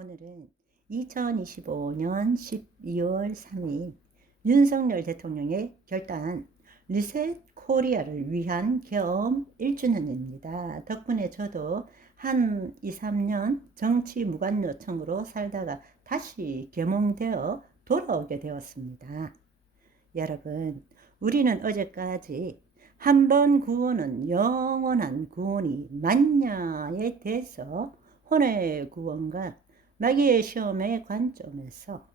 오늘은 2025년 12월 3일 윤석열 대통령의 결단 리셋 코리아를 위한 겸 1주년입니다. 덕분에 저도 한 2, 3년 정치 무관 요청으로 살다가 다시 계몽되어 돌아오게 되었습니다. 여러분, 우리는 어제까지 한 번 구원은 영원한 구원이 맞냐에 대해서 혼의 구원과 마귀의 시험의 관점에서,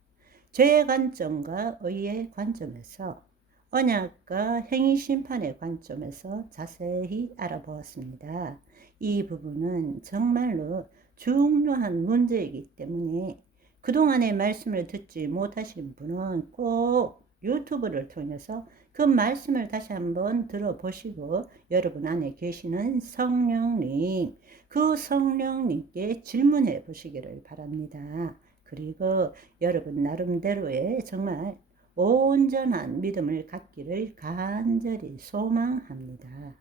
죄의 관점과 의의 관점에서, 언약과 행위 심판의 관점에서 자세히 알아보았습니다. 이 부분은 정말로 중요한 문제이기 때문에 그동안의 말씀을 듣지 못하신 분은 꼭 유튜브를 통해서 그 말씀을 다시 한번 들어보시고 여러분 안에 계시는 성령님, 그 성령님께 질문해 보시기를 바랍니다. 그리고 여러분 나름대로의 정말 온전한 믿음을 갖기를 간절히 소망합니다.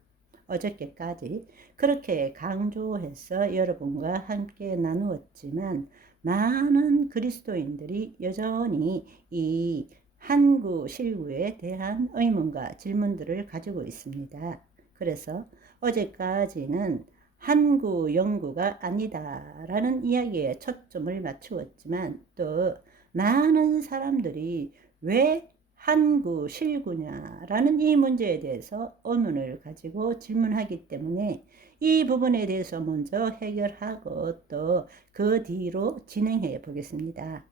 어저께까지 그렇게 강조해서 여러분과 함께 나누었지만 많은 그리스도인들이 여전히 이 한구 실구에 대한 의문과 질문들을 가지고 있습니다. 그래서 어제까지는 한구 영구가 아니다라는 이야기에 초점을 맞추었지만 또 많은 사람들이 왜 한구 실구냐라는 이 문제에 대해서 의문을 가지고 질문하기 때문에 이 부분에 대해서 먼저 해결하고 또 그 뒤로 진행해 보겠습니다.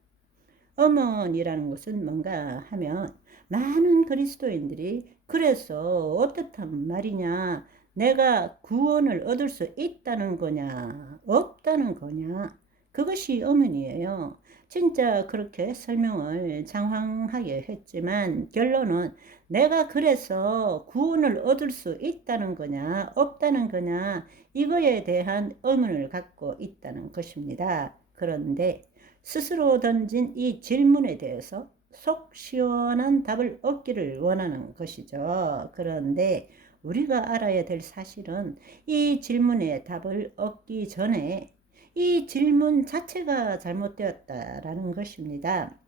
음원이라는 것은 뭔가 하면 많은 그리스도인들이 그래서 어떻단 말이냐, 내가 구원을 얻을 수 있다는 거냐 없다는 거냐, 그것이 음원이에요. 진짜 그렇게 설명을 장황하게 했지만 결론은 내가 그래서 구원을 얻을 수 있다는 거냐 없다는 거냐, 이거에 대한 의문을 갖고 있다는 것입니다. 그런데 스스로 던진 이 질문에 대해서 속 시원한 답을 얻기를 원하는 것이죠. 그런데 우리가 알아야 될 사실은 이 질문에 답을 얻기 전에 이 질문 자체가 잘못되었다라는 것입니다.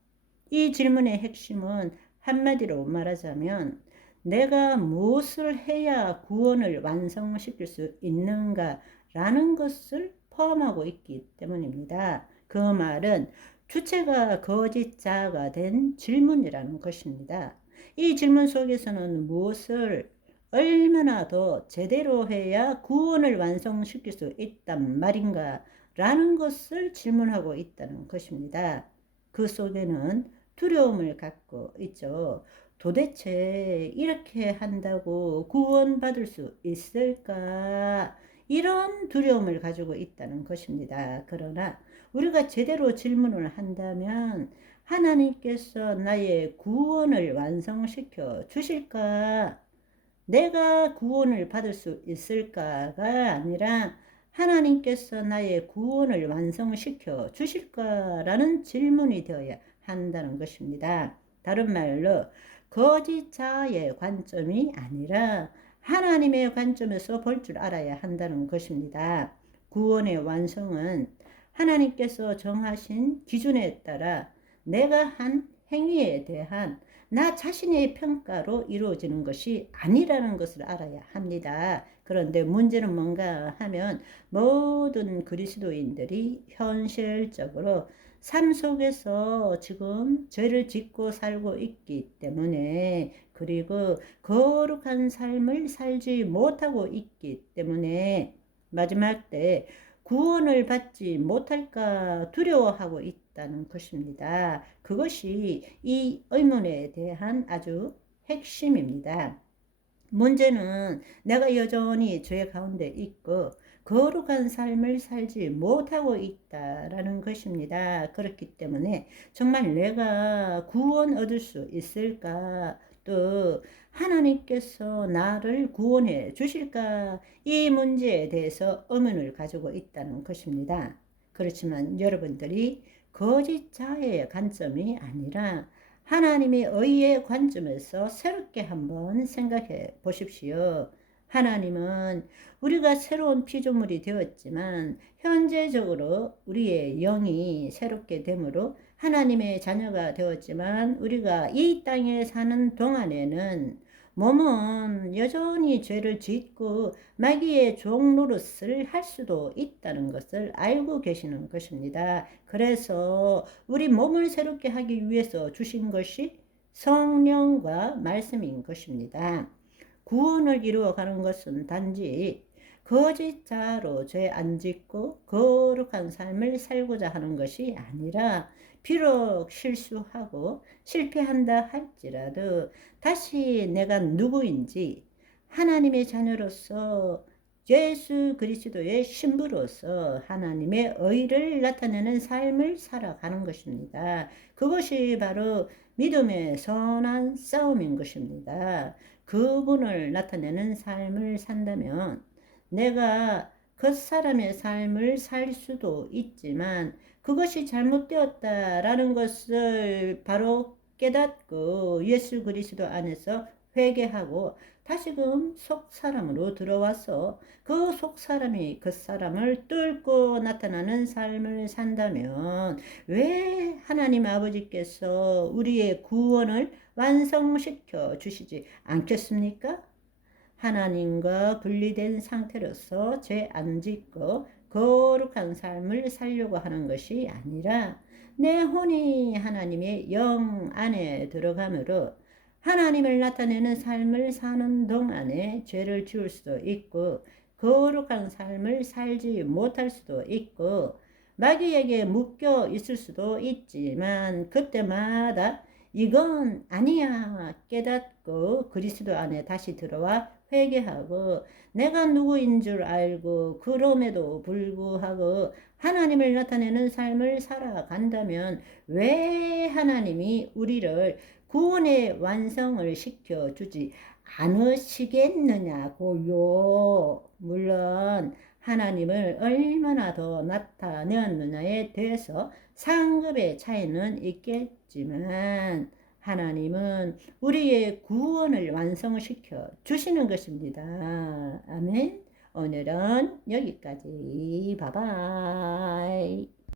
이 질문의 핵심은 한마디로 말하자면 내가 무엇을 해야 구원을 완성시킬 수 있는가라는 것을 포함하고 있기 때문입니다. 그 말은 주체가 거짓자가 된 질문이라는 것입니다. 이 질문 속에서는 무엇을 얼마나 더 제대로 해야 구원을 완성시킬 수 있단 말인가 라는 것을 질문하고 있다는 것입니다. 그 속에는 두려움을 갖고 있죠. 도대체 이렇게 한다고 구원받을 수 있을까? 이런 두려움을 가지고 있다는 것입니다. 그러나 우리가 제대로 질문을 한다면 하나님께서 나의 구원을 완성시켜 주실까? 내가 구원을 받을 수 있을까가 아니라 하나님께서 나의 구원을 완성시켜 주실까라는 질문이 되어야 한다는 것입니다. 다른 말로 거짓자의 관점이 아니라 하나님의 관점에서 볼 줄 알아야 한다는 것입니다. 구원의 완성은 하나님께서 정하신 기준에 따라 내가 한 행위에 대한 나 자신의 평가로 이루어지는 것이 아니라는 것을 알아야 합니다. 그런데 문제는 뭔가 하면 모든 그리스도인들이 현실적으로 삶 속에서 지금 죄를 짓고 살고 있기 때문에, 그리고 거룩한 삶을 살지 못하고 있기 때문에 마지막 때 구원을 받지 못할까 두려워하고 있다는 것입니다. 그것이 이 의문에 대한 아주 핵심입니다. 문제는 내가 여전히 죄 가운데 있고 거룩한 삶을 살지 못하고 있다라는 것입니다. 그렇기 때문에 정말 내가 구원 얻을 수 있을까? 또 하나님께서 나를 구원해 주실까? 이 문제에 대해서 의문을 가지고 있다는 것입니다. 그렇지만 여러분들이 거짓자의 관점이 아니라 하나님의 의의 관점에서 새롭게 한번 생각해 보십시오. 하나님은 우리가 새로운 피조물이 되었지만 현재적으로 우리의 영이 새롭게 되므로 하나님의 자녀가 되었지만 우리가 이 땅에 사는 동안에는 몸은 여전히 죄를 짓고 마귀의 종 노릇을 할 수도 있다는 것을 알고 계시는 것입니다. 그래서 우리 몸을 새롭게 하기 위해서 주신 것이 성령과 말씀인 것입니다. 구원을 이루어가는 것은 단지 거짓 자로 죄 안 짓고 거룩한 삶을 살고자 하는 것이 아니라 비록 실수하고 실패한다 할지라도 다시 내가 누구인지 하나님의 자녀로서 예수 그리스도의 신부로서 하나님의 의를 나타내는 삶을 살아가는 것입니다. 그것이 바로 믿음의 선한 싸움인 것입니다. 그분을 나타내는 삶을 산다면 내가 그 사람의 삶을 살 수도 있지만 그것이 잘못되었다라는 것을 바로 깨닫고 예수 그리스도 안에서 회개하고 다시금 속 사람으로 들어와서 그 속 사람이 그 사람을 뚫고 나타나는 삶을 산다면 왜 하나님 아버지께서 우리의 구원을 완성시켜 주시지 않겠습니까? 하나님과 분리된 상태로서 죄 안 짓고 거룩한 삶을 살려고 하는 것이 아니라 내 혼이 하나님의 영 안에 들어가므로 하나님을 나타내는 삶을 사는 동안에 죄를 지을 수도 있고 거룩한 삶을 살지 못할 수도 있고 마귀에게 묶여 있을 수도 있지만 그때마다 이건 아니야 깨닫고 그리스도 안에 다시 들어와 회개하고 내가 누구인 줄 알고 그럼에도 불구하고 하나님을 나타내는 삶을 살아간다면 왜 하나님이 우리를 구원의 완성을 시켜주지 않으시겠느냐고요. 물론 하나님을 얼마나 더 나타내었느냐에 대해서 상급의 차이는 있겠지만 하나님은 우리의 구원을 완성시켜 주시는 것입니다. 아멘. 오늘은 여기까지. 바이바이.